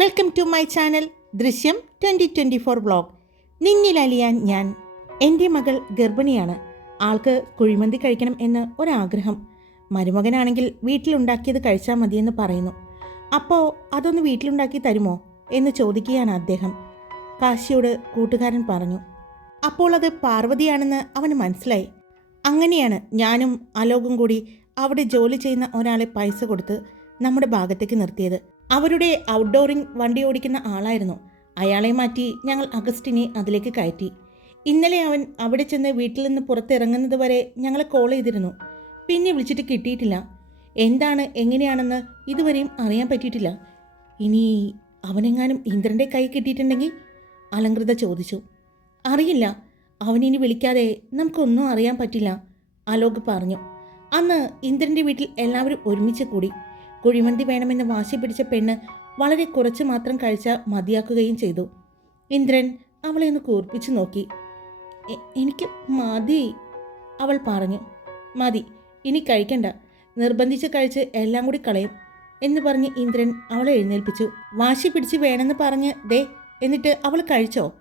Welcome to my channel Drishyam twenty twenty four blog. നിന്നിലലിയാൻ ഞാൻ. എന്റെ മകൾ ഗർഭിണിയാണ്. ആൾക്ക് കുഴിമന്തി കഴിക്കണം എന്ന് ഒരാഗ്രഹം. മരുമകനാണെങ്കിൽ വീട്ടിലുണ്ടാക്കിയത് കഴിച്ചാൽ മതിയെന്ന് പറയുന്നു. അപ്പോൾ അതൊന്ന് വീട്ടിലുണ്ടാക്കി തരുമോ എന്ന് ചോദിക്കുകയാണ് അദ്ദേഹം. കാശിയോട് കൂട്ടുകാരൻ പറഞ്ഞു അപ്പോൾ അത് പാർവതിയാണെന്ന് അവന് മനസ്സിലായി. അങ്ങനെയാണ് ഞാനും അലോകും കൂടി അവിടെ ജോലി ചെയ്യുന്ന ഒരാളെ പൈസ കൊടുത്ത് നമ്മുടെ ഭാഗത്തേക്ക് നിർത്തിയത്. അവരുടെ ഔട്ട്ഡോറിംഗ് വണ്ടി ഓടിക്കുന്ന ആളായിരുന്നു. അയാളെ മാറ്റി ഞങ്ങൾ അഗസ്റ്റിനെ അതിലേക്ക് കയറ്റി. ഇന്നലെ അവൻ അവിടെ ചെന്ന് വീട്ടിൽ നിന്ന് പുറത്തിറങ്ങുന്നത് വരെ ഞങ്ങളെ കോൾ ചെയ്തിരുന്നു. പിന്നെ വിളിച്ചിട്ട് കിട്ടിയിട്ടില്ല. എന്താണ് എങ്ങനെയാണെന്ന് ഇതുവരെയും അറിയാൻ പറ്റിയിട്ടില്ല. ഇനി അവനെങ്ങാനും ഇന്ദ്രന്റെ കൈ കിട്ടിയിട്ടുണ്ടെങ്കിൽ? അലങ്കൃത ചോദിച്ചു. അറിയില്ല. അവനിനി വിളിക്കാതെ നമുക്കൊന്നും അറിയാൻ പറ്റില്ല അലോക് പറഞ്ഞു. അന്ന് ഇന്ദ്രന്റെ വീട്ടിൽ എല്ലാവരും ഒരുമിച്ച് കൂടി. കുഴിമന്തി വേണമെന്ന് വാശി പിടിച്ച പെണ്ണ് വളരെ കുറച്ച് മാത്രം കഴിച്ച മതിയാക്കുകയും ചെയ്തു. ഇന്ദ്രൻ അവളെ ഒന്ന് കൂർപ്പിച്ചു നോക്കി. എനിക്ക് മതി അവൾ പറഞ്ഞു. മതി ഇനി കഴിക്കണ്ട. നിർബന്ധിച്ച് കഴിച്ച് എല്ലാം കൂടി കളയും എന്ന് പറഞ്ഞ് ഇന്ദ്രൻ അവളെ എഴുന്നേൽപ്പിച്ചു. വാശി പിടിച്ച് വേണമെന്ന് പറഞ്ഞ് ദേ എന്നിട്ട് അവൾ കഴിച്ചോ?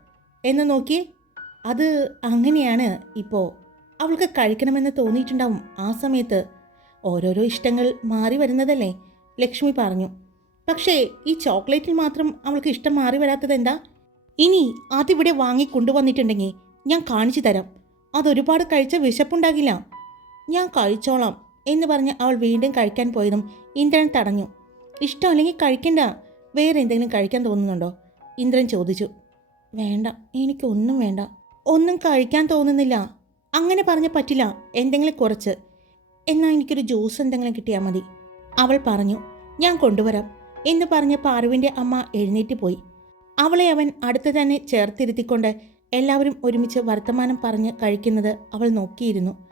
എന്ന് നോക്കി. അത് അങ്ങനെയാണ് ഇപ്പോൾ അവൾക്ക് കഴിക്കണമെന്ന് തോന്നിയിട്ടുണ്ടാവും ആ സമയത്ത്. ഓരോരോ ഇഷ്ടങ്ങൾ മാറി വരുന്നതല്ലേ. ലക്ഷ്മി പറഞ്ഞു. പക്ഷേ ഈ ചോക്ലേറ്റിൽ മാത്രം അവൾക്ക് ഇഷ്ടം മാറി വരാത്തത് എന്താ? ഇനി അതിവിടെ വാങ്ങി കൊണ്ടുവന്നിട്ടുണ്ടെങ്കിൽ ഞാൻ കാണിച്ചു തരാം. അതൊരുപാട് കഴിച്ച വിശപ്പുണ്ടാകില്ല. ഞാൻ കഴിച്ചോളാം എന്ന് പറഞ്ഞ് അവൾ വീണ്ടും കഴിക്കാൻ പോയതും ഇന്ദ്രൻ തടഞ്ഞു. ഇഷ്ടമല്ലെങ്കിൽ കഴിക്കണ്ട. വേറെ എന്തെങ്കിലും കഴിക്കാൻ തോന്നുന്നുണ്ടോ? ഇന്ദ്രൻ ചോദിച്ചു. വേണ്ട എനിക്കൊന്നും വേണ്ട. ഒന്നും കഴിക്കാൻ തോന്നുന്നില്ല. അങ്ങനെ പറഞ്ഞ പറ്റില്ല. എന്തെങ്കിലും കുറച്ച്. എന്നാൽ എനിക്കൊരു ജ്യൂസ് എന്തെങ്കിലും കിട്ടിയാൽ മതി. അവൾ പറഞ്ഞു ഞാൻ കൊണ്ടുവരാം എന്ന് പറഞ്ഞ പാറുവിന്റെ അമ്മ എഴുന്നേറ്റ് പോയി. അവളെ അവൻ അടുത്ത് തന്നെ ചേർത്തിരുത്തിക്കൊണ്ട് എല്ലാവരും ഒരുമിച്ച് വർത്തമാനം പറഞ്ഞ് കഴിക്കുന്നത് അവൾ നോക്കിയിരുന്നു.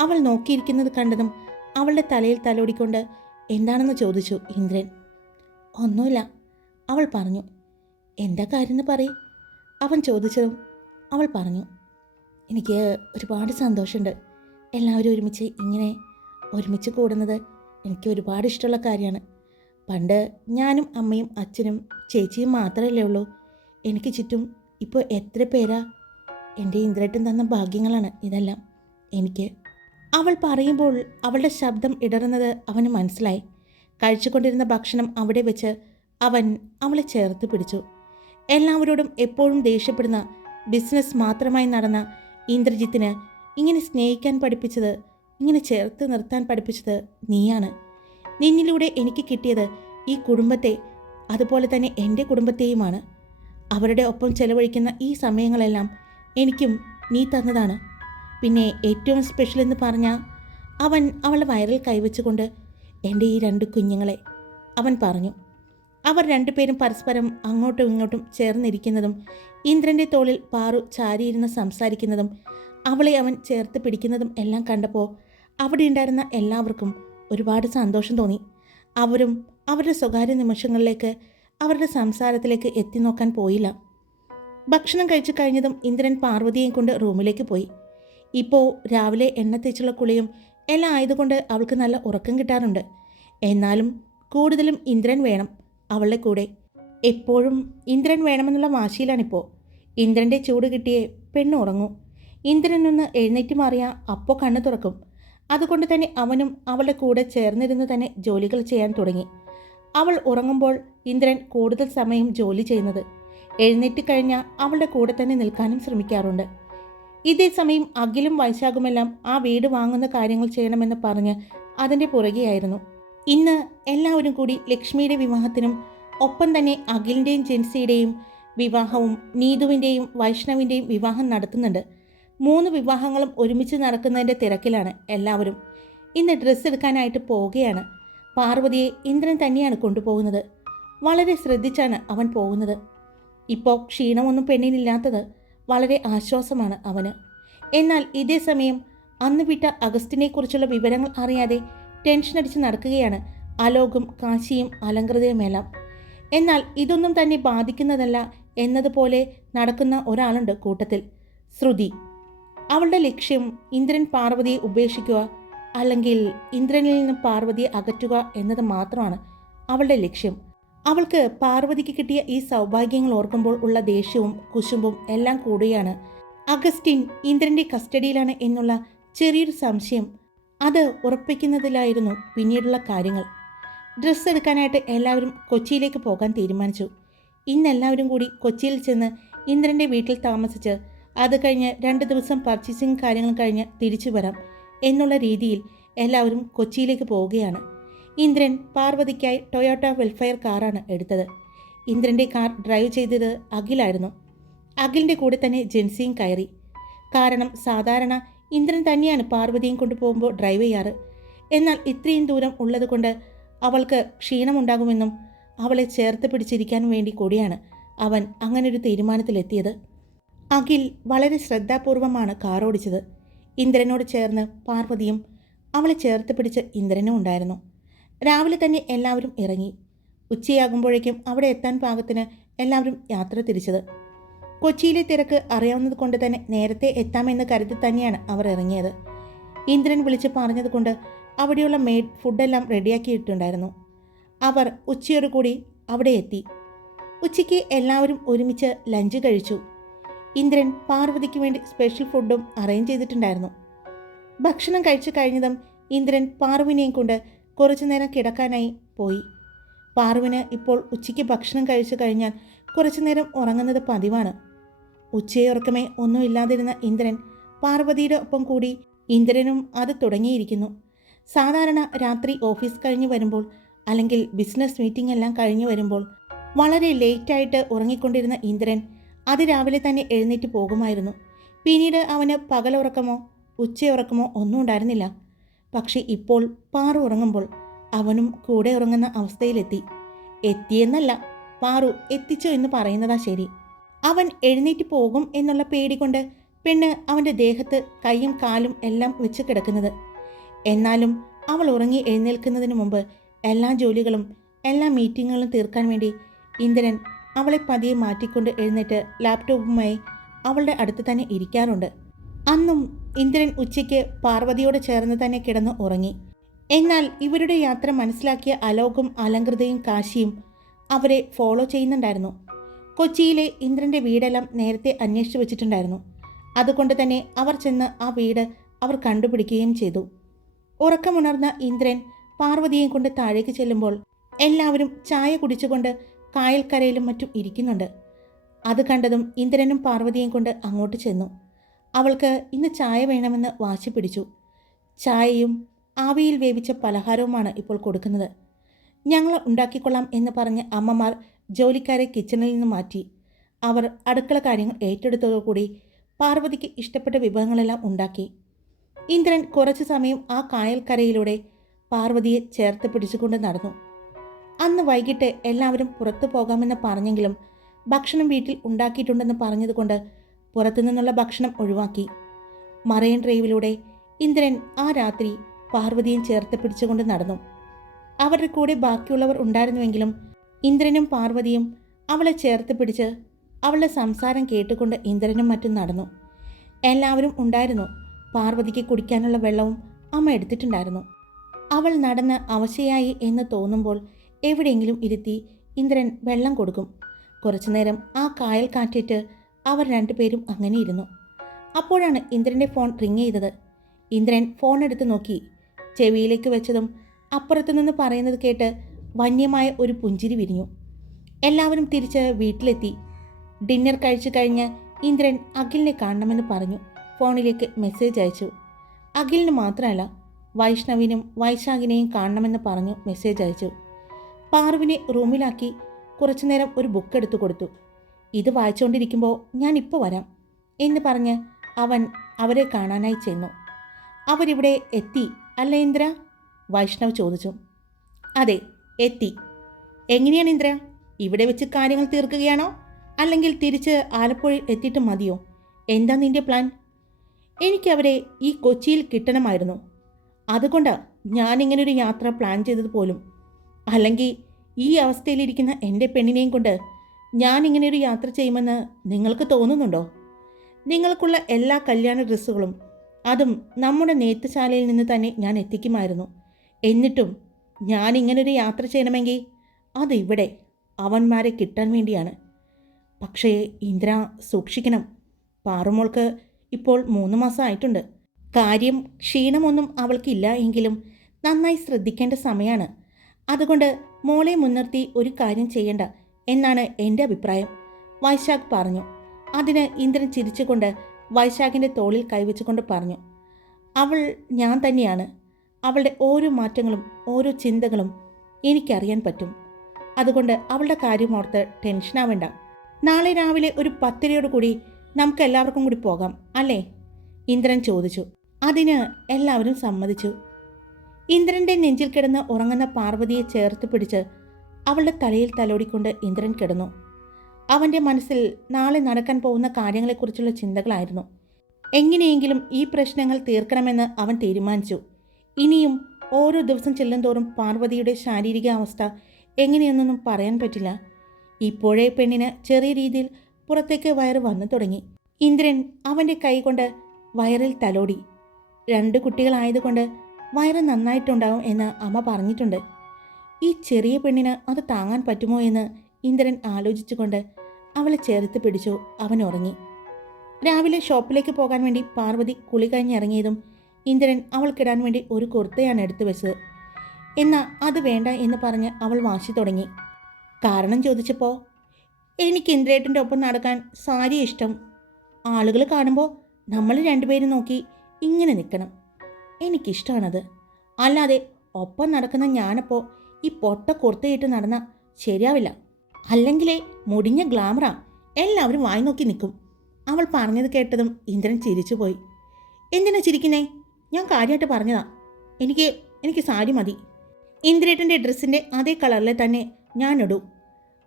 അവൾ നോക്കിയിരിക്കുന്നത് കണ്ടതും അവളുടെ തലയിൽ തലോടിക്കൊണ്ട് എന്താണെന്ന് ചോദിച്ചു ഇന്ദ്രൻ? ഒന്നുമില്ല അവൾ പറഞ്ഞു. എന്താ കാര്യമെന്ന് പറയും അവൻ ചോദിച്ചതും അവൾ പറഞ്ഞു. എനിക്ക് ഒരുപാട് സന്തോഷമുണ്ട്. എല്ലാവരും ഒരുമിച്ച് ഇങ്ങനെ ഒരുമിച്ച് കൂടുന്നത് എനിക്ക് ഒരുപാട് ഇഷ്ടമുള്ള കാര്യമാണ്. പണ്ട് ഞാനും അമ്മയും അച്ഛനും ചേച്ചിയും മാത്രമല്ലേ ഉള്ളൂ. എനിക്ക് ചുറ്റും ഇപ്പോൾ എത്ര പേരാ? എന്റെ ഇന്ദ്രേട്ടൻ തന്ന ഭാഗ്യങ്ങളാണ് ഇതെല്ലാം. എനിക്ക് അവൾ പറയുമ്പോൾ അവളുടെ ശബ്ദം ഇടറുന്നത് അവന് മനസ്സിലായി. കഴിച്ചുകൊണ്ടിരുന്ന ഭക്ഷണം അവിടെ വെച്ച് അവൻ അവളെ ചേർത്ത് പിടിച്ചു. എല്ലാവരോടും എപ്പോഴും ദേഷ്യപ്പെടുന്ന ബിസിനസ് മാത്രമായി നടന്ന ഇന്ദ്രജിത്തിന് ഇങ്ങനെ സ്നേഹിക്കാൻ പഠിപ്പിച്ചത് ഇങ്ങനെ ചേർത്ത് നിർത്താൻ പഠിപ്പിച്ചത് നീയാണ്. നിന്നിലൂടെ എനിക്ക് കിട്ടിയത് ഈ കുടുംബത്തെ അതുപോലെ തന്നെ എന്റെ കുടുംബത്തെയുമാണ്. അവരുടെ ഒപ്പം ചെലവഴിക്കുന്ന ഈ സമയങ്ങളെല്ലാം എനിക്കും നീ തന്നതാണ്. പിന്നെ ഏറ്റവും സ്പെഷ്യൽ എന്ന് പറഞ്ഞാൽ അവൻ അവളെ വയറിൽ കൈവച്ചുകൊണ്ട് എന്റെ ഈ രണ്ട് കുഞ്ഞുങ്ങളെ അവൻ പറഞ്ഞു. അവർ രണ്ടുപേരും പരസ്പരം അങ്ങോട്ടും ഇങ്ങോട്ടും ചേർന്നിരിക്കുന്നതും ഇന്ദ്രന്റെ തോളിൽ പാറു ചാരിയിരുന്ന് സംസാരിക്കുന്നതും അവളെ അവൻ ചേർത്ത് പിടിക്കുന്നതും എല്ലാം കണ്ടപ്പോൾ അവിടെ ഉണ്ടായിരുന്ന എല്ലാവർക്കും ഒരുപാട് സന്തോഷം തോന്നി. അവരും അവരുടെ സ്വകാര്യ നിമിഷങ്ങളിലേക്ക് അവരുടെ സംസാരത്തിലേക്ക് എത്തി നോക്കാൻ പോയില്ല. ഭക്ഷണം കഴിച്ചു കഴിഞ്ഞതും ഇന്ദ്രൻ പാർവതിയെയും കൊണ്ട് റൂമിലേക്ക് പോയി. ഇപ്പോൾ രാവിലെ എണ്ണ തേച്ചുള്ള കുളിയും എല്ലാം ആയതുകൊണ്ട് അവൾക്ക് നല്ല ഉറക്കം കിട്ടാറുണ്ട്. എന്നാലും കൂടുതലും ഇന്ദ്രൻ വേണം അവളുടെ കൂടെ. എപ്പോഴും ഇന്ദ്രൻ വേണമെന്നുള്ള വാശിയിലാണിപ്പോൾ ഇന്ദ്രന്റെ ചൂട് കിട്ടിയേ പെണ്ണ് ഉറങ്ങൂ ഇന്ദ്രനൊന്ന് എഴുന്നേറ്റ് മാറിയാൽ അപ്പോൾ കണ്ണു തുറക്കും. അതുകൊണ്ട് തന്നെ അവനും അവളുടെ കൂടെ ചേർന്നിരുന്ന് തന്നെ ജോലികൾ ചെയ്യാൻ തുടങ്ങി. അവൾ ഉറങ്ങുമ്പോൾ ഇന്ദ്രൻ കൂടുതൽ സമയം ജോലി ചെയ്യുന്നത്. എഴുന്നേറ്റ് കഴിഞ്ഞാൽ അവളുടെ കൂടെ തന്നെ നിൽക്കാനും ശ്രമിക്കാറുണ്ട്. ഇതേ സമയം അഖിലും വൈശാഖുമെല്ലാം ആ വീട് വാങ്ങുന്ന കാര്യങ്ങൾ ചെയ്യണമെന്ന് പറഞ്ഞ് അതിന്റെ പുറകെയായിരുന്നു. ഇന്ന് എല്ലാവരും കൂടി ലക്ഷ്മിയുടെ വിവാഹത്തിനും ഒപ്പം തന്നെ അഖിലിന്റെയും ജെൻസിയുടെയും വിവാഹവും നീതുവിന്റെയും വൈഷ്ണവിന്റെയും വിവാഹം നടത്തുന്നുണ്ട്. മൂന്ന് വിവാഹങ്ങളും ഒരുമിച്ച് നടക്കുന്നതിന്റെ തിരക്കിലാണ് എല്ലാവരും. ഇന്ന് ഡ്രസ്സ് എടുക്കാനായിട്ട് പോവുകയാണ്. പാർവതിയെ ഇന്ദ്രൻ തന്നെയാണ് കൊണ്ടുപോകുന്നത്. വളരെ ശ്രദ്ധിച്ചാണ് അവൻ പോകുന്നത്. ഇപ്പോൾ ക്ഷീണമൊന്നും പെണ്ണിനില്ലാത്തത് വളരെ ആശ്വാസമാണ് അവന്. എന്നാൽ ഇതേ സമയം അന്ന് വിട്ട അഗസ്റ്റിനെക്കുറിച്ചുള്ള വിവരങ്ങൾ അറിയാതെ ടെൻഷൻ അടിച്ച് നടക്കുകയാണ് അലോകും കാശിയും അലങ്കൃതയുമെല്ലാം. എന്നാൽ ഇതൊന്നും തന്നെ ബാധിക്കുന്നതല്ല എന്നതുപോലെ നടക്കുന്ന ഒരാളുണ്ട് കൂട്ടത്തിൽ. ശ്രുതി അവളുടെ ലക്ഷ്യം ഇന്ദ്രൻ പാർവതിയെ ഉപേക്ഷിക്കുക അല്ലെങ്കിൽ ഇന്ദ്രനിൽ നിന്ന് പാർവതിയെ അകറ്റുക എന്നത് മാത്രമാണ് അവളുടെ ലക്ഷ്യം. അവൾക്ക് പാർവതിക്ക് കിട്ടിയ ഈ സൗഭാഗ്യങ്ങൾ ഓർക്കുമ്പോൾ ഉള്ള ദേഷ്യവും കുശുമ്പും എല്ലാം കൂടുകയാണ് അഗസ്റ്റിൻ ഇന്ദ്രന്റെ കസ്റ്റഡിയിലാണ് എന്നുള്ള ചെറിയൊരു സംശയം അത് ഉറപ്പിക്കുന്നതിലായിരുന്നു പിന്നീടുള്ള കാര്യങ്ങൾ. ഡ്രസ്സ് എടുക്കാനായിട്ട് എല്ലാവരും കൊച്ചിയിലേക്ക് പോകാൻ തീരുമാനിച്ചു. ഇന്നെല്ലാവരും കൂടി കൊച്ചിയിൽ ചെന്ന് ഇന്ദ്രന്റെ വീട്ടിൽ താമസിച്ച് അത് കഴിഞ്ഞ് രണ്ട് ദിവസം പർച്ചേസിങ് കാര്യങ്ങൾ കഴിഞ്ഞ് തിരിച്ചു വരാം എന്നുള്ള രീതിയിൽ എല്ലാവരും കൊച്ചിയിലേക്ക് പോവുകയാണ്. ഇന്ദ്രൻ പാർവതിക്കായി ടൊയോട്ട വെൽഫെയർ കാറാണ് എടുത്തത്. ഇന്ദ്രന്റെ കാർ ഡ്രൈവ് ചെയ്തത് അഖിലായിരുന്നു. അഖിലിന്റെ കൂടെ തന്നെ ജെൻസിയും കയറി. കാരണം സാധാരണ ഇന്ദ്രൻ തന്നെയാണ് പാർവതിയും കൊണ്ടുപോകുമ്പോൾ ഡ്രൈവ് ചെയ്യാറ്. എന്നാൽ ഇത്രയും ദൂരം ഉള്ളതുകൊണ്ട് അവൾക്ക് ക്ഷീണമുണ്ടാകുമെന്നും അവളെ ചേർത്ത് പിടിച്ചിരിക്കാൻ വേണ്ടി കൂടിയാണ് അവൻ അങ്ങനൊരു തീരുമാനത്തിലെത്തിയത്. അഖിൽ വളരെ ശ്രദ്ധാപൂർവമാണ് കാർ ഓടിച്ചത്. ഇന്ദ്രനോട് ചേർന്ന് പാർവതിയും അവളെ ചേർത്ത് പിടിച്ച് ഇന്ദ്രനും ഉണ്ടായിരുന്നു. രാവിലെ തന്നെ എല്ലാവരും ഇറങ്ങി. ഉച്ചയാകുമ്പോഴേക്കും അവിടെ എത്താൻ പാകത്തിന് എല്ലാവരും യാത്ര തിരിച്ചത്. കൊച്ചിയിലെ തിരക്ക് അറിയാവുന്നത് കൊണ്ട് തന്നെ നേരത്തെ എത്താമെന്ന് കരുതി തന്നെയാണ് അവർ ഇറങ്ങിയത്. ഇന്ദ്രൻ വിളിച്ച് പറഞ്ഞതുകൊണ്ട് അവിടെയുള്ള മെയ്ഡ് ഫുഡെല്ലാം റെഡിയാക്കിയിട്ടുണ്ടായിരുന്നു. അവർ ഉച്ചയോടുകൂടി അവിടെ എത്തി. ഉച്ചയ്ക്ക് എല്ലാവരും ഒരുമിച്ച് ലഞ്ച് കഴിച്ചു. ഇന്ദ്രൻ പാർവതിക്ക് വേണ്ടി സ്പെഷ്യൽ ഫുഡും അറേഞ്ച് ചെയ്തിട്ടുണ്ടായിരുന്നു. ഭക്ഷണം കഴിച്ചു കഴിഞ്ഞതും ഇന്ദ്രൻ പാർവിനെയും കൊണ്ട് കുറച്ചു നേരം കിടക്കാനായി പോയി. പാർവിന് ഇപ്പോൾ ഉച്ചയ്ക്ക് ഭക്ഷണം കഴിച്ചു കഴിഞ്ഞാൽ കുറച്ചു നേരം ഉറങ്ങുന്നത് പതിവാണ്. ഉച്ചയുറക്കമേ ഒന്നുമില്ലാതിരുന്ന ഇന്ദ്രൻ പാർവതിയുടെ ഒപ്പം കൂടി ഇന്ദ്രനും അത് തുടങ്ങിയിരിക്കുന്നു. സാധാരണ രാത്രി ഓഫീസ് കഴിഞ്ഞ് വരുമ്പോൾ അല്ലെങ്കിൽ ബിസിനസ് മീറ്റിംഗ് എല്ലാം കഴിഞ്ഞു വരുമ്പോൾ വളരെ ലേറ്റായിട്ട് ഉറങ്ങിക്കൊണ്ടിരുന്ന ഇന്ദ്രൻ അതിരാവിലെ തന്നെ എഴുന്നേറ്റ് പോകുമായിരുന്നു. പിന്നീട് അവന് പകലുറക്കമോ ഉച്ചയുറക്കമോ ഒന്നും ഉണ്ടായിരുന്നില്ല. പക്ഷേ ഇപ്പോൾ പാറു ഉറങ്ങുമ്പോൾ അവനും കൂടെ ഉറങ്ങുന്ന അവസ്ഥയിലെത്തി. എത്തിയെന്നല്ല പാറു എത്തിച്ചോ എന്ന് പറയുന്നതാ ശരി. അവൻ എഴുന്നേറ്റ് പോകും എന്നുള്ള പേടി കൊണ്ട് പെണ്ണ് അവന്റെ ദേഹത്ത് കൈയും കാലും എല്ലാം വെച്ച് കിടക്കുന്നത്. എന്നാലും അവൾ ഉറങ്ങി എഴുന്നേൽക്കുന്നതിന് മുമ്പ് എല്ലാ ജോലികളും എല്ലാ മീറ്റിങ്ങുകളും തീർക്കാൻ വേണ്ടി ഇന്ദ്രൻ അവളെ പതിയെ മാറ്റിക്കൊണ്ട് എഴുന്നേറ്റ് ലാപ്ടോപ്പുമായി അവളുടെ അടുത്ത് തന്നെ ഇരിക്കാറുണ്ട്. അന്നും ഇന്ദ്രൻ ഉച്ചയ്ക്ക് പാർവതിയോട് ചേർന്ന് തന്നെ കിടന്ന് ഉറങ്ങി. എന്നാൽ ഇവരുടെ യാത്ര മനസ്സിലാക്കിയ അലോകും അലങ്കൃതയും കാശിയും അവരെ ഫോളോ ചെയ്യുന്നുണ്ടായിരുന്നു. കൊച്ചിയിലെ ഇന്ദ്രന്റെ വീടെല്ലാം നേരത്തെ അന്വേഷിച്ചു വെച്ചിട്ടുണ്ടായിരുന്നു. അതുകൊണ്ട് തന്നെ അവർ ചെന്ന് ആ വീട് അവർ കണ്ടുപിടിക്കുകയും ചെയ്തു. ഉറക്കമുണർന്ന ഇന്ദ്രൻ പാർവതിയെയും കൊണ്ട് താഴേക്ക് ചെല്ലുമ്പോൾ എല്ലാവരും ചായ കുടിച്ചുകൊണ്ട് കായൽക്കരയിലും മറ്റും ഇരിക്കുന്നുണ്ട്. അത് കണ്ടതും ഇന്ദ്രനും പാർവതിയും കൊണ്ട് അങ്ങോട്ട് ചെന്നു. അവൾക്ക് ഇന്ന് ചായ വേണമെന്ന് വാശി പിടിച്ചു. ചായയും ആവിയിൽ വേവിച്ച പലഹാരവുമാണ് ഇപ്പോൾ കൊടുക്കുന്നത്. ഞങ്ങൾ ഉണ്ടാക്കിക്കൊള്ളാം എന്ന് പറഞ്ഞ് അമ്മമാർ ജോലിക്കാരെ കിച്ചണിൽ നിന്ന് മാറ്റി. അവർ അടുക്കള കാര്യങ്ങൾ ഏറ്റെടുത്തതോടുകൂടി പാർവതിക്ക് ഇഷ്ടപ്പെട്ട വിഭവങ്ങളെല്ലാം ഉണ്ടാക്കി. ഇന്ദ്രൻ കുറച്ചു സമയം ആ കായൽക്കരയിലൂടെ പാർവതിയെ ചേർത്ത് പിടിച്ചുകൊണ്ട് നടന്നു. അന്ന് വൈകിട്ട് എല്ലാവരും പുറത്തു പോകാമെന്ന് പറഞ്ഞെങ്കിലും ഭക്ഷണം വീട്ടിൽ ഉണ്ടാക്കിയിട്ടുണ്ടെന്ന് പറഞ്ഞതുകൊണ്ട് പുറത്തുനിന്നുള്ള ഭക്ഷണം ഒഴിവാക്കി. മറൈൻ ഡ്രൈവിലൂടെ ഇന്ദ്രൻ ആ രാത്രി പാർവതിയും ചേർത്ത് പിടിച്ചുകൊണ്ട് നടന്നു. അവരുടെ കൂടെ ബാക്കിയുള്ളവർ ഉണ്ടായിരുന്നുവെങ്കിലും ഇന്ദ്രനും പാർവതിയും അവളെ ചേർത്ത് പിടിച്ച് അവളുടെ സംസാരം കേട്ടുകൊണ്ട് ഇന്ദ്രനും മറ്റും നടന്നു. എല്ലാവരും ഉണ്ടായിരുന്നു. പാർവതിക്ക് കുടിക്കാനുള്ള വെള്ളവും അമ്മ എടുത്തിട്ടുണ്ടായിരുന്നു. അവൾ നടന്ന് അവശയായി എന്ന് തോന്നുമ്പോൾ എവിടെയെങ്കിലും ഇരുത്തി ഇന്ദ്രൻ വെള്ളം കൊടുക്കും. കുറച്ചു നേരം ആ കായൽ കാറ്റിട്ട് അവർ രണ്ടുപേരും അങ്ങനെ ഇരുന്നു. അപ്പോഴാണ് ഇന്ദ്രന്റെ ഫോൺ റിങ് ചെയ്തത്. ഇന്ദ്രൻ ഫോൺ എടുത്ത് നോക്കി. ചെവിയിലേക്ക് വെച്ചതും അപ്പുറത്തുനിന്ന് പറയുന്നത് കേട്ട് വന്യമായ ഒരു പുഞ്ചിരി വിരിഞ്ഞു. എല്ലാവരും തിരിച്ച് വീട്ടിലെത്തി. ഡിന്നർ കഴിച്ചു കഴിഞ്ഞ് ഇന്ദ്രൻ അഖിലിനെ കാണണമെന്ന് പറഞ്ഞു. ഫോണിലേക്ക് മെസ്സേജ് അയച്ചു. അഖിലിന് മാത്രമല്ല വൈഷ്ണവിനും വൈശാഖിനെയും കാണണമെന്ന് പറഞ്ഞു മെസ്സേജ് അയച്ചു. പാർവിനെ റൂമിലാക്കി കുറച്ചുനേരം ഒരു ബുക്ക് എടുത്തു കൊടുത്തു. ഇത് വായിച്ചുകൊണ്ടിരിക്കുമ്പോൾ ഞാൻ ഇപ്പോൾ വരാം എന്ന് പറഞ്ഞ് അവൻ അവരെ കാണാനായി ചെന്നു. അവരിവിടെ എത്തി അല്ല ഇന്ദ്ര? വൈഷ്ണവ് ചോദിച്ചു. അതെ എത്തി. എങ്ങനെയാണ് ഇന്ദ്ര? ഇവിടെ വെച്ച് കാര്യങ്ങൾ തീർക്കുകയാണോ? അല്ലെങ്കിൽ തിരിച്ച് ആലപ്പുഴയിൽ എത്തിയിട്ട് മതിയോ? എന്താ നിന്റെ പ്ലാൻ എനിക്കവരെ ഈ കൊച്ചിയിൽ കിട്ടണമായിരുന്നു. അതുകൊണ്ടാണ് ഞാനിങ്ങനൊരു യാത്ര പ്ലാൻ ചെയ്തത് പോലും അല്ലെങ്കിൽ ഈ അവസ്ഥയിലിരിക്കുന്ന എന്റെ പെണ്ണിനെയും കൊണ്ട് ഞാൻ ഇങ്ങനെ ഒരു യാത്ര ചെയ്യുമെന്ന് നിങ്ങൾക്ക് തോന്നുന്നുണ്ടോ? നിങ്ങൾക്കുള്ള എല്ലാ കല്യാണ ഡ്രസ്സുകളും അതും നമ്മുടെ നെയ്ത്തുശാലയിൽ നിന്ന് തന്നെ ഞാൻ എത്തിക്കുമായിരുന്നു. എന്നിട്ടും ഞാൻ ഇങ്ങനൊരു യാത്ര ചെയ്യണമെങ്കിൽ അത് ഇവിടെ അവന്മാരെ കിട്ടാൻ വേണ്ടിയാണ്. പക്ഷേ ഇന്ദ്ര സൂക്ഷിക്കണം. പാറുമോൾക്ക് ഇപ്പോൾ മൂന്ന് മാസമായിട്ടുണ്ട് കാര്യം ക്ഷീണമൊന്നും അവൾക്കില്ല എങ്കിലും നന്നായി ശ്രദ്ധിക്കേണ്ട സമയമാണ് അതുകൊണ്ട് മോളെ മുൻനിർത്തി ഒരു കാര്യം ചെയ്യണ്ട എന്നാണ് എന്റെ അഭിപ്രായം. വൈശാഖ് പറഞ്ഞു. അതിന് ഇന്ദ്രൻ ചിരിച്ചുകൊണ്ട് വൈശാഖിന്റെ തോളിൽ കൈവച്ചുകൊണ്ട് പറഞ്ഞു. അവൾ ഞാൻ തന്നെയാണ്. അവളുടെ ഓരോ മാറ്റങ്ങളും ഓരോ ചിന്തകളും എനിക്കറിയാൻ പറ്റും. അതുകൊണ്ട് അവളുടെ കാര്യം ഓർത്ത് ടെൻഷനാവേണ്ട നാളെ രാവിലെ ഒരു പത്തരയോട് കൂടി നമുക്ക് എല്ലാവർക്കും കൂടി പോകാം അല്ലേ? ഇന്ദ്രൻ ചോദിച്ചു. അതിന് എല്ലാവരും സമ്മതിച്ചു. ഇന്ദ്രന്റെ നെഞ്ചിൽ കിടന്ന് ഉറങ്ങുന്ന പാർവതിയെ ചേർത്ത് പിടിച്ച് അവളുടെ തലയിൽ തലോടിക്കൊണ്ട് ഇന്ദ്രൻ കിടന്നു. അവന്റെ മനസ്സിൽ നാളെ നടക്കാൻ പോകുന്ന കാര്യങ്ങളെക്കുറിച്ചുള്ള ചിന്തകളായിരുന്നു. എങ്ങനെയെങ്കിലും ഈ പ്രശ്നങ്ങൾ തീർക്കണമെന്ന് അവൻ തീരുമാനിച്ചു. ഇനിയും ഓരോ ദിവസം ചെല്ലുന്തോറും പാർവതിയുടെ ശാരീരിക അവസ്ഥ എങ്ങനെയെന്നൊന്നും പറയാൻ പറ്റില്ല. ഇപ്പോഴേ പെണ്ണിന് ചെറിയ രീതിയിൽ പുറത്തേക്ക് വയറ് വന്നു തുടങ്ങി. ഇന്ദ്രൻ അവന്റെ കൈ കൊണ്ട് വയറിൽ തലോടി. രണ്ട് കുട്ടികളായതുകൊണ്ട് വയറ് നന്നായിട്ടുണ്ടാവും എന്ന് അമ്മ പറഞ്ഞിട്ടുണ്ട്. ഈ ചെറിയ പെണ്ണിന് അത് താങ്ങാൻ പറ്റുമോ എന്ന് ഇന്ദ്രൻ ആലോചിച്ചുകൊണ്ട് അവളെ ചേർത്ത് പിടിച്ചു. അവൻ ഉറങ്ങി. രാവിലെ ഷോപ്പിലേക്ക് പോകാൻ വേണ്ടി പാർവതി കുളി കഴിഞ്ഞിറങ്ങിയതും ഇന്ദ്രൻ അവൾക്കിടാൻ വേണ്ടി ഒരു കുർത്തയാണ് എടുത്തു വെച്ചത്. എന്നാൽ അത് വേണ്ട എന്ന് പറഞ്ഞ് അവൾ വാശി തുടങ്ങി. കാരണം ചോദിച്ചപ്പോൾ എനിക്ക് ഇന്ദ്രേട്ടന്റെ ഒപ്പം നടക്കാൻ സാരി ഇഷ്ടം. ആളുകൾ കാണുമ്പോൾ നമ്മൾ രണ്ടുപേരും നോക്കി ഇങ്ങനെ നിൽക്കണം. എനിക്കിഷ്ടമാണത് അല്ലാതെ ഒപ്പം നടക്കുന്ന ഞാനപ്പോൾ ഈ പൊട്ട കുർത്തയിട്ട് നടന്ന ശരിയാവില്ല. അല്ലെങ്കിലേ മുടിഞ്ഞ ഗ്ലാമറാ എല്ലാവരും വായി നോക്കി. നിൽക്കും അവൾ പറഞ്ഞത് കേട്ടതും ഇന്ദ്രൻ ചിരിച്ചുപോയി. എന്തിനാ ചിരിക്കുന്നേ? ഞാൻ കാര്യമായിട്ട് പറഞ്ഞതാ. എനിക്ക് എനിക്ക് സാരി മതി. ഇന്ദ്രേട്ടന്റെ ഡ്രസ്സിന്റെ അതേ കളറിൽ തന്നെ ഞാനിടൂ.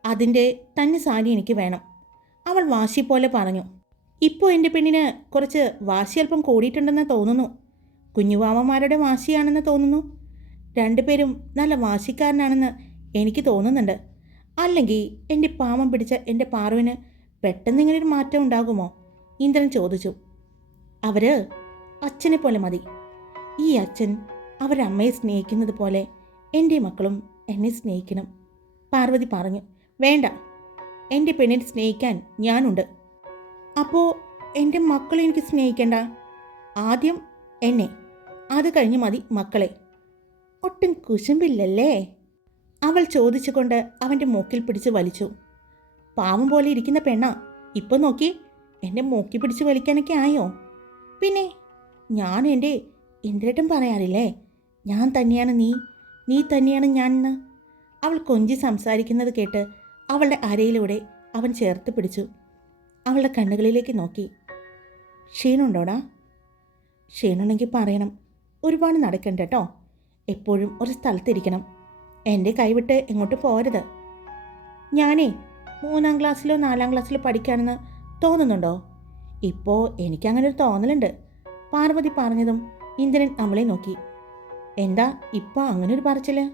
അതിന്റെ തന്നെ സാരി എനിക്ക് വേണം. അവൾ വാശി പോലെ പറഞ്ഞു. ഇപ്പോൾ എന്റെ പെണ്ണിന് കുറച്ച് വാശി അല്പം കൂടിയിട്ടുണ്ടെന്ന് തോന്നുന്നു. കുഞ്ഞുവാമന്മാരുടെ വാശിയാണെന്ന് തോന്നുന്നു. രണ്ടുപേരും നല്ല വാശിക്കാരനാണെന്ന് എനിക്ക് തോന്നുന്നുണ്ട്. അല്ലെങ്കിൽ എന്റെ പാമം പിടിച്ച എന്റെ പാറുവിന് പെട്ടെന്ന് ഇങ്ങനെ ഒരു മാറ്റം ഉണ്ടാകുമോ? ഇന്ദ്രൻ ചോദിച്ചു. അവർ അച്ഛനെ പോലെ മതി. ഈ അച്ഛൻ അവരമ്മയെ സ്നേഹിക്കുന്നത് പോലെ എന്റെ മക്കളും എന്നെ സ്നേഹിക്കണം. പാർവതി പറഞ്ഞു. വേണ്ട. എന്റെ പെണ്ണിനെ സ്നേഹിക്കാൻ ഞാനുണ്ട്. അപ്പോൾ എന്റെ മക്കളെ എനിക്ക് സ്നേഹിക്കണ്ട? ആദ്യം എന്നെ. അത് കഴിഞ്ഞ് മതി മക്കളെ. ഒട്ടും കുശുമ്പില്ലല്ലേ? അവൾ ചോദിച്ചുകൊണ്ട് അവന്റെ മൂക്കിൽ പിടിച്ച് വലിച്ചു. പാവം പോലെ ഇരിക്കുന്ന പെണ്ണാ ഇപ്പം നോക്കി എന്റെ മൂക്കി പിടിച്ച് വലിക്കാനൊക്കെ ആയോ? പിന്നെ ഞാൻ എന്റെ ഇന്ദ്രേട്ടൻ പറയാറില്ലേ? ഞാൻ തന്നെയാണ് നീ നീ തന്നെയാണ് ഞാൻ എന്ന്. അവൾ കൊഞ്ചി സംസാരിക്കുന്നത് കേട്ട് അവളുടെ അരയിലൂടെ അവൻ ചേർത്ത് പിടിച്ചു. അവളുടെ കണ്ണുകളിലേക്ക് നോക്കി. ക്ഷീണുണ്ടോടാ ക്ഷീണുണ്ടെങ്കിൽ പറയണം. ഒരുപാട് നടക്കണ്ട കേട്ടോ എപ്പോഴും ഒരു സ്ഥലത്തിരിക്കണം. എന്റെ കൈവിട്ട് എങ്ങോട്ട് പോരുത് ഞാനേ മൂന്നാം ക്ലാസ്സിലോ നാലാം ക്ലാസ്സിലോ പഠിക്കുകയാണെന്ന് തോന്നുന്നുണ്ടോ? ഇപ്പോൾ എനിക്കങ്ങനെ ഒരു തോന്നലുണ്ട്. പാർവതി പറഞ്ഞതും ഇന്ദ്രൻ നമ്മളെ നോക്കി. എന്താ ഇപ്പോൾ അങ്ങനെ ഒരു പറച്ചിൽ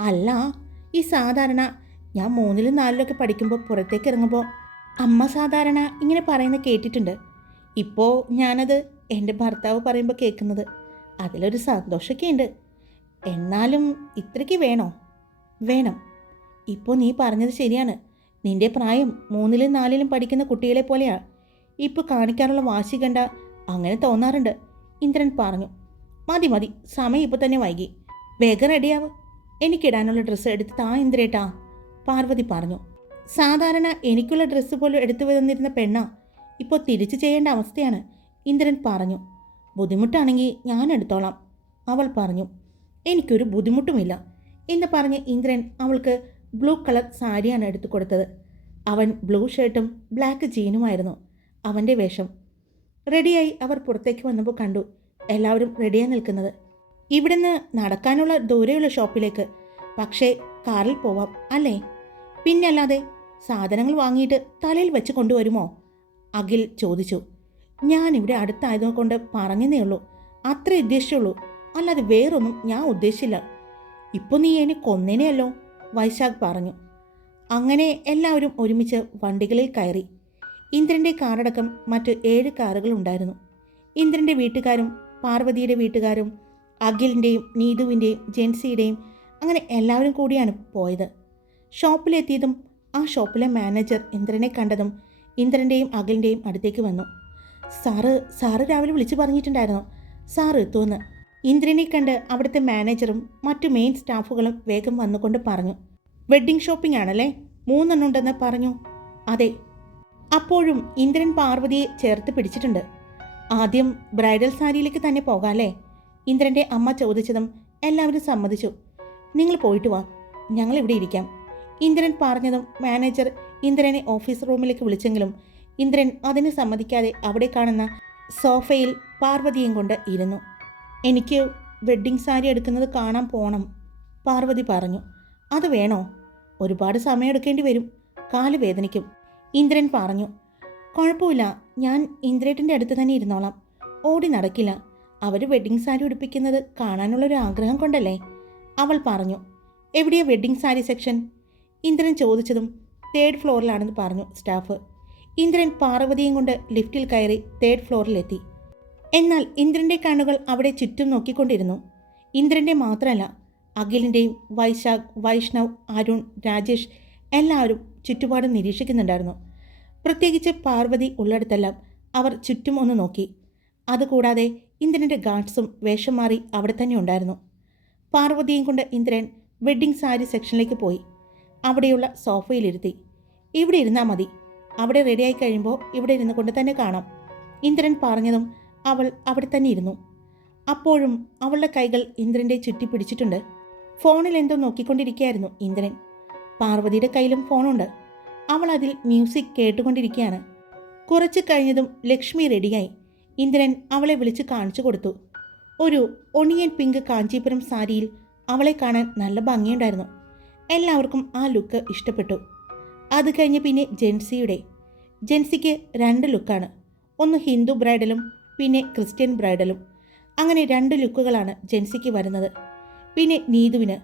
അല്ല ഈ സാധാരണ ഞാൻ മൂന്നിലും നാലിലൊക്കെ പഠിക്കുമ്പോൾ പുറത്തേക്ക് ഇറങ്ങുമ്പോൾ അമ്മ സാധാരണ ഇങ്ങനെ പറയുന്നത് കേട്ടിട്ടുണ്ട്. ഇപ്പോൾ ഞാനത് എന്റെ ഭർത്താവ് പറയുമ്പോൾ കേൾക്കുന്നത് അതിലൊരു സന്തോഷമൊക്കെ ഉണ്ട് എന്നാലും ഇത്രയ്ക്ക് വേണോ? വേണം. ഇപ്പോൾ നീ പറഞ്ഞത് ശരിയാണ്. നിന്റെ പ്രായം മൂന്നിലും നാലിലും പഠിക്കുന്ന കുട്ടികളെ പോലെയാണ് ഇപ്പോൾ കാണിക്കാനുള്ള വാശി കണ്ട അങ്ങനെ തോന്നാറുണ്ട്. ഇന്ദ്രൻ പറഞ്ഞു. മതി മതി. സമയം ഇപ്പോൾ തന്നെ വൈകി. വേഗം റെഡിയാവ്. എനിക്കിടാനുള്ള ഡ്രസ്സ് എടുത്ത് താ ഇന്ദ്രേട്ടാ. പാർവതി പറഞ്ഞു. സാധാരണ എനിക്കുള്ള ഡ്രസ്സ് പോലും എടുത്തു വന്നിരുന്ന പെണ്ണ. ഇപ്പോൾ തിരിച്ചു ചെയ്യേണ്ട അവസ്ഥയാണ്. ഇന്ദ്രൻ പറഞ്ഞു. ബുദ്ധിമുട്ടാണെങ്കിൽ ഞാൻ എടുത്തോളാം. അവൾ പറഞ്ഞു എനിക്കൊരു ബുദ്ധിമുട്ടുമില്ല എന്ന് പറഞ്ഞ് ഇന്ദ്രൻ അവൾക്ക് ബ്ലൂ കളർ സാരിയാണ് എടുത്തു കൊടുത്തത്. അവൻ ബ്ലൂ ഷർട്ടും ബ്ലാക്ക് ജീനുമായിരുന്നു അവന്റെ വേഷം. റെഡിയായി അവർ പുറത്തേക്ക് വന്നപ്പോൾ കണ്ടു എല്ലാവരും റെഡിയായി നിൽക്കുന്നത്. ഇവിടുന്ന് നടക്കാനുള്ള ദൂരെയുള്ള ഷോപ്പിലേക്ക് പക്ഷേ കാറിൽ പോവാം അല്ലേ? പിന്നല്ലാതെ സാധനങ്ങൾ വാങ്ങിയിട്ട് തലയിൽ വെച്ച് കൊണ്ടുവരുമോ? അഖിൽ ചോദിച്ചു. ഞാനിവിടെ അടുത്തായതുകൊണ്ട് പറഞ്ഞതേ ഉള്ളൂ. അത്രേ ഉദ്ദേശിച്ചുള്ളൂ. അല്ലാതെ വേറൊന്നും ഞാൻ ഉദ്ദേശിച്ചില്ല. ഇപ്പോൾ നീ എന്നെ കൊന്നേനെയല്ലോ? വൈശാഖ് പറഞ്ഞു. അങ്ങനെ എല്ലാവരും ഒരുമിച്ച് വണ്ടികളിൽ കയറി. ഇന്ദ്രന്റെ കാറടക്കം മറ്റ് ഏഴ് കാറുകൾ ഉണ്ടായിരുന്നു. ഇന്ദ്രന്റെ വീട്ടുകാരും പാർവതിയുടെ വീട്ടുകാരും അഖിലിന്റെയും നീതുവിന്റെയും ജെൻസിയുടെയും അങ്ങനെ എല്ലാവരും കൂടിയാണ് പോയത്. ഷോപ്പിലെത്തിയതും ആ ഷോപ്പിലെ മാനേജർ ഇന്ദ്രനെ കണ്ടതും ഇന്ദ്രന്റെയും അഖിലിന്റെയും അടുത്തേക്ക് വന്നു. സാറ് സാറ് രാവിലെ വിളിച്ചു പറഞ്ഞിട്ടുണ്ടായിരുന്നു. സാറ് എത്തുമെന്ന് ഇന്ദ്രനെ കണ്ട് അവിടുത്തെ മാനേജറും മറ്റു മെയിൻ സ്റ്റാഫുകളും വേഗം വന്നുകൊണ്ട് പറഞ്ഞു. വെഡ്ഡിംഗ് ഷോപ്പിംഗ് ആണല്ലേ? മൂന്നെണ്ണം ഉണ്ടെന്ന് പറഞ്ഞു. അതെ. അപ്പോഴും ഇന്ദ്രൻ പാർവതിയെ ചേർത്ത് പിടിച്ചിട്ടുണ്ട്. ആദ്യം ബ്രൈഡൽ സാരിയിലേക്ക് തന്നെ പോകാല്ലേ ഇന്ദ്രന്റെ അമ്മ ചോദിച്ചതും എല്ലാവരും സമ്മതിച്ചു. നിങ്ങൾ പോയിട്ട് വാ. ഞങ്ങൾ ഇവിടെ ഇരിക്കാം. ഇന്ദ്രൻ പറഞ്ഞതും മാനേജർ ഇന്ദ്രനെ ഓഫീസ് റൂമിലേക്ക് വിളിച്ചെങ്കിലും ഇന്ദ്രൻ അതിന് സമ്മതിക്കാതെ അവിടെ കാണുന്ന സോഫയിൽ പാർവതിയും കൊണ്ട് ഇരുന്നു. എനിക്ക് വെഡ്ഡിംഗ് സാരി എടുക്കുന്നത് കാണാൻ പോണം പാർവതി പറഞ്ഞു. അത് വേണോ? ഒരുപാട് സമയമെടുക്കേണ്ടി വരും. കാൽ വേദനിക്കും ഇന്ദ്രൻ പറഞ്ഞു. കുഴപ്പമില്ല. ഞാൻ ഇന്ദ്രേട്ടന്റെ അടുത്ത് തന്നെ ഇരുന്നോളാം. ഓടി നടക്കില്ല. അവർ വെഡ്ഡിംഗ് സാരി ഉടുപ്പിക്കുന്നത് കാണാനുള്ളൊരു ആഗ്രഹം കൊണ്ടല്ലേ? അവൾ പറഞ്ഞു. എവിടെയാ വെഡ്ഡിംഗ് സാരി സെക്ഷൻ ഇന്ദ്രൻ ചോദിച്ചതും തേർഡ് ഫ്ലോറിലാണെന്ന് പറഞ്ഞു സ്റ്റാഫ്. ഇന്ദ്രൻ പാർവതിയും കൊണ്ട് ലിഫ്റ്റിൽ കയറി തേർഡ് ഫ്ലോറിലെത്തി എന്നാൽ ഇന്ദ്രന്റെ കണ്ണുകൾ അവിടെ ചുറ്റും നോക്കിക്കൊണ്ടിരുന്നു. ഇന്ദ്രന്റെ മാത്രമല്ല അഖിലിന്റെയും വൈശാഖ് വൈഷ്ണവ് അരുൺ രാജേഷ് എല്ലാവരും ചുറ്റുപാടും നിരീക്ഷിക്കുന്നുണ്ടായിരുന്നു. പ്രത്യേകിച്ച് പാർവതി ഉള്ളിടത്തെല്ലാം അവർ ചുറ്റും ഒന്ന് നോക്കി. അതുകൂടാതെ ഇന്ദ്രന്റെ ഗാർഡ്സും വേഷം മാറി അവിടെ തന്നെ ഉണ്ടായിരുന്നു. പാർവതിയും കൊണ്ട് ഇന്ദ്രൻ വെഡ്ഡിംഗ് സാരി സെക്ഷനിലേക്ക് പോയി. അവിടെയുള്ള സോഫയിലിരുത്തി ഇവിടെ ഇരുന്നാൽ മതി. അവിടെ റെഡിയായി കഴിയുമ്പോൾ ഇവിടെ ഇരുന്ന് കൊണ്ട് തന്നെ കാണാം. ഇന്ദ്രൻ പറഞ്ഞതും അവൾ അവിടെ തന്നെ ഇരുന്നു. അപ്പോഴും അവളുടെ കൈകൾ ഇന്ദ്രന്റെ ചുറ്റി പിടിച്ചിട്ടുണ്ട്. ഫോണിൽ എന്തോ നോക്കിക്കൊണ്ടിരിക്കുകയായിരുന്നു ഇന്ദ്രൻ. പാർവതിയുടെ കയ്യിലും ഫോണുണ്ട് അവൾ അതിൽ മ്യൂസിക് കേട്ടുകൊണ്ടിരിക്കുകയാണ്. കുറച്ച് കഴിഞ്ഞതും ലക്ഷ്മി റെഡിയായി ഇന്ദ്രൻ അവളെ വിളിച്ച് കാണിച്ചു കൊടുത്തു. ഒരു ഒണിയൻ പിങ്ക് കാഞ്ചീപുരം സാരിയിൽ അവളെ കാണാൻ നല്ല ഭംഗിയുണ്ടായിരുന്നു. എല്ലാവർക്കും ആ ലുക്ക് ഇഷ്ടപ്പെട്ടു. അത് കഴിഞ്ഞ് പിന്നെ ജെൻസിയുടെ. ജെൻസിക്ക് രണ്ട് ലുക്കാണ്. ഒന്ന് ഹിന്ദു ബ്രൈഡലും പിന്നെ ക്രിസ്ത്യൻ ബ്രൈഡലും. അങ്ങനെ രണ്ട് ലുക്കുകളാണ് ജെൻസിക്ക് വരുന്നത്. പിന്നെ നീതുവിന്.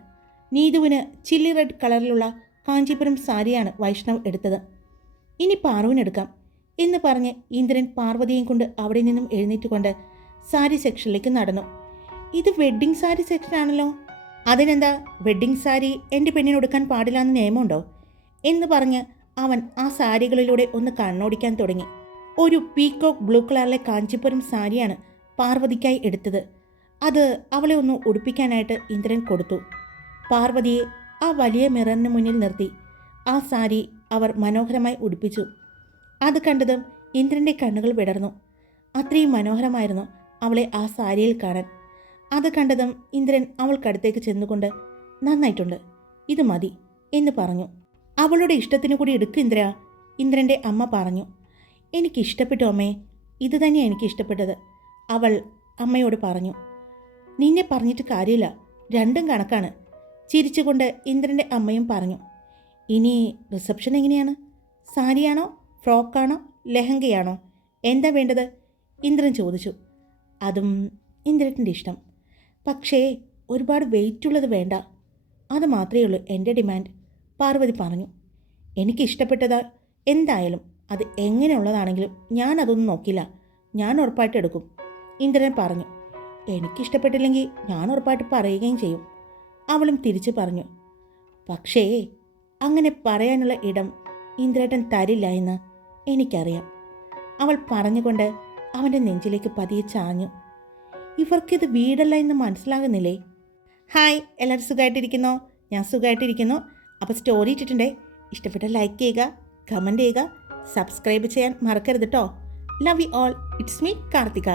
നീതുവിന് ചില്ലി റെഡ് കളറിലുള്ള കാഞ്ചീപുരം സാരിയാണ് വൈഷ്ണവ് എടുത്തത്. ഇനി പാറുവിനെടുക്കാം എന്ന് പറഞ്ഞ് ഇന്ദ്രൻ പാർവതിയും കൊണ്ട് അവിടെ നിന്നും എഴുന്നേറ്റുകൊണ്ട് സാരി സെക്ഷനിലേക്ക് നടന്നു. ഇത് വെഡ്ഡിംഗ് സാരി സെക്ഷനാണല്ലോ. അതിനെന്താ? വെഡ്ഡിംഗ് സാരി എന്റെ പെണ്ണിന് കൊടുക്കാൻ പാടില്ല എന്ന് നിയമമുണ്ടോ? എന്ന് പറഞ്ഞ് അവൻ ആ സാരികളിലൂടെ ഒന്ന് കണ്ണോടിക്കാൻ തുടങ്ങി. ഒരു പീകോക്ക് ബ്ലൂ കളറിലെ കാഞ്ചിപുരം സാരിയാണ് പാർവതിക്കായി എടുത്തത്. അത് അവളെ ഒന്ന് ഉടുപ്പിക്കാനായിട്ട് ഇന്ദ്രൻ കൊടുത്തു. പാർവതിയെ ആ വലിയ മിററിന് മുന്നിൽ നിർത്തി. ആ സാരി അവർ മനോഹരമായി ഉടുപ്പിച്ചു. അത് കണ്ടതും ഇന്ദ്രന്റെ കണ്ണുകൾ വിടർന്നു. അത്രയും മനോഹരമായിരുന്നു അവളെ ആ സാരിയിൽ കാണാൻ. അത് കണ്ടതും ഇന്ദ്രൻ അവൾക്കടുത്തേക്ക് ചെന്നുകൊണ്ട് നന്നായിട്ടുണ്ട്. ഇത് മതി എന്ന് പറഞ്ഞു. അവളുടെ ഇഷ്ടത്തിനു കൂടി എടുക്കും ഇന്ദ്ര ഇന്ദ്രന്റെ അമ്മ പറഞ്ഞു. എനിക്ക് ഇഷ്ടപ്പെട്ടു അമ്മേ. ഇത് തന്നെയാണ് എനിക്ക് ഇഷ്ടപ്പെട്ടത് അവൾ അമ്മയോട് പറഞ്ഞു. നിന്നെ പറഞ്ഞിട്ട് കാര്യമില്ല രണ്ടും കണക്കാണ് ചിരിച്ചുകൊണ്ട് ഇന്ദ്രന്റെ അമ്മയും പറഞ്ഞു. ഇനി റിസപ്ഷൻ എങ്ങനെയാണ്? സാരിയാണോ ഫ്രോക്കാണോ ലെഹങ്കയാണോ? എന്താ വേണ്ടത്? ഇന്ദ്രൻ ചോദിച്ചു. അതും ഇന്ദ്രന്റെ ഇഷ്ടം. പക്ഷേ ഒരുപാട് വെയിറ്റുള്ളത് വേണ്ട. അത് മാത്രമേ ഉള്ളൂ എന്റെ ഡിമാൻഡ് പാർവതി പറഞ്ഞു എനിക്ക് ഇഷ്ടപ്പെട്ടത് എന്തായാലും അത് എങ്ങനെയുള്ളതാണെങ്കിലും ഞാൻ അതൊന്നും നോക്കില്ല. ഞാൻ ഉറപ്പായിട്ട് എടുക്കും. ഇന്ദ്രൻ പറഞ്ഞു എനിക്കിഷ്ടപ്പെട്ടില്ലെങ്കിൽ ഞാൻ ഉറപ്പായിട്ട് പറയുകയും ചെയ്യും. അവളും തിരിച്ചു പറഞ്ഞു പക്ഷേ അങ്ങനെ പറയാനുള്ള ഇടം ഇന്ദ്രേട്ടൻ തരില്ല എന്ന് എനിക്കറിയാം. അവൾ പറഞ്ഞുകൊണ്ട് അവന്റെ നെഞ്ചിലേക്ക് പതിയെ ചാഞ്ഞു ഇവർക്കിത് വീടല്ല എന്ന് മനസ്സിലാകുന്നില്ലേ? ഹായ് എല്ലാവരും സുഖമായിട്ടിരിക്കുന്നോ? ഞാൻ സുഖമായിട്ടിരിക്കുന്നു. അപ്പോൾ സ്റ്റോറി ഇട്ടിട്ടുണ്ടേ. ഇഷ്ടപ്പെട്ട ലൈക്ക് ചെയ്യുക കമന്റ് ചെയ്യുക സബ്സ്ക്രൈബ് ചെയ്യാൻ മറക്കരുത് കേട്ടോ love you all it's me Karthika.